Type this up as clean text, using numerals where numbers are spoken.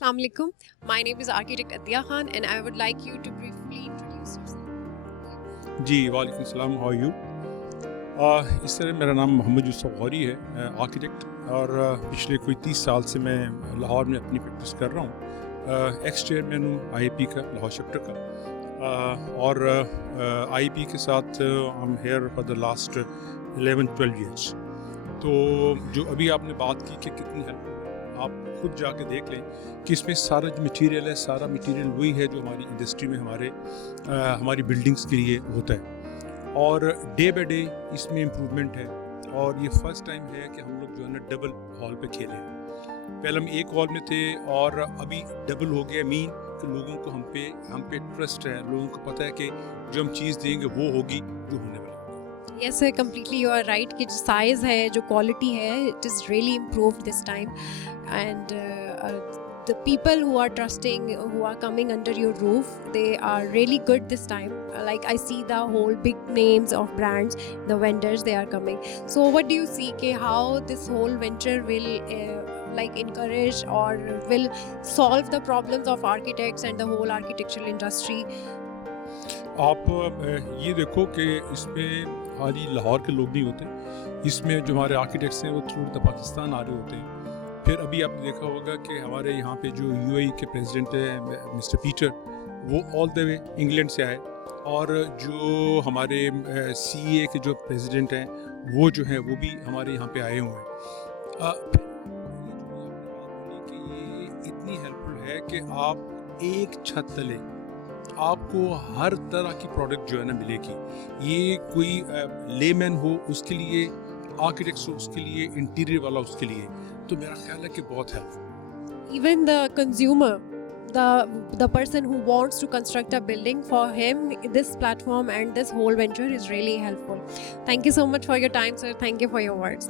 Assalamu alaikum. My name is Architect Atiya Khan and I would like you to briefly introduce yourself. जी वालेकुम सलाम, how are you. इस तरह मेरा नाम मोहम्मद यूसुफ गौरी है, आर्किटेक्ट, और पिछले कोई 30 साल से मैं लाहौर में अपनी प्रैक्टिस कर रहा हूँ। एक्स चेयरमैन हूँ IAP का, लाहौर चैप्टर का, और IAP के साथ हम here for the last 11-12 years. तो जो अभी आपने बात की कि कितनी हेल्प, आप खुद जाके देख लें कि इसमें सारा जो मटेरियल है, सारा मटेरियल वही है जो हमारी इंडस्ट्री में हमारी बिल्डिंग्स के लिए होता है, और डे बाय डे इसमें इम्प्रूवमेंट है। और ये फर्स्ट टाइम है कि हम लोग जो है ना डबल हॉल पे खेले हैं। पहले हम एक हॉल में थे और अभी डबल हो गया। मीन कि लोगों को हम पे ट्रस्ट है, लोगों को पता है कि जो हम चीज़ देंगे वो होगी जो होने वाला। Yes sir, completely you are right कि जो size है, जो quality है, it is really improved this time, and the people who are trusting, who are coming under your roof, they are really good this time. Like I see the whole big names of brands, the vendors, they are coming. So what do you see कि how this whole venture will like encourage or will solve the problems of architects and the whole architectural industry? आप ये देखो कि इसमें खाली लाहौर के लोग नहीं होते, इसमें जो हमारे आर्किटेक्ट्स हैं वो थ्रू द पाकिस्तान आ रहे होते हैं। फिर अभी आपने देखा होगा कि हमारे यहाँ पे जो UAE के प्रेसिडेंट हैं मिस्टर पीटर, वो ऑल द वे इंग्लैंड से आए, और जो हमारे CA के जो प्रेसिडेंट हैं वो जो हैं वो भी हमारे यहाँ पे आए हुए हैं। फिर ये जो आपने बात बोली कि ये इतनी हेल्पफुल है कि आप एक छत तले आपको हर तरह की प्रोडक्ट जो है ना मिलेगी। ये कोई लेमैन हो उसके लिए, आर्किटेक्ट्स हो उसके लिए, इंटीरियर वाला उसके लिए, तो मेरा ख्याल है कि बहुत help. Even the consumer, the person who wants to construct a building, for him this platform and this whole venture is really helpful. Thank you so much for your time sir, thank you for your words.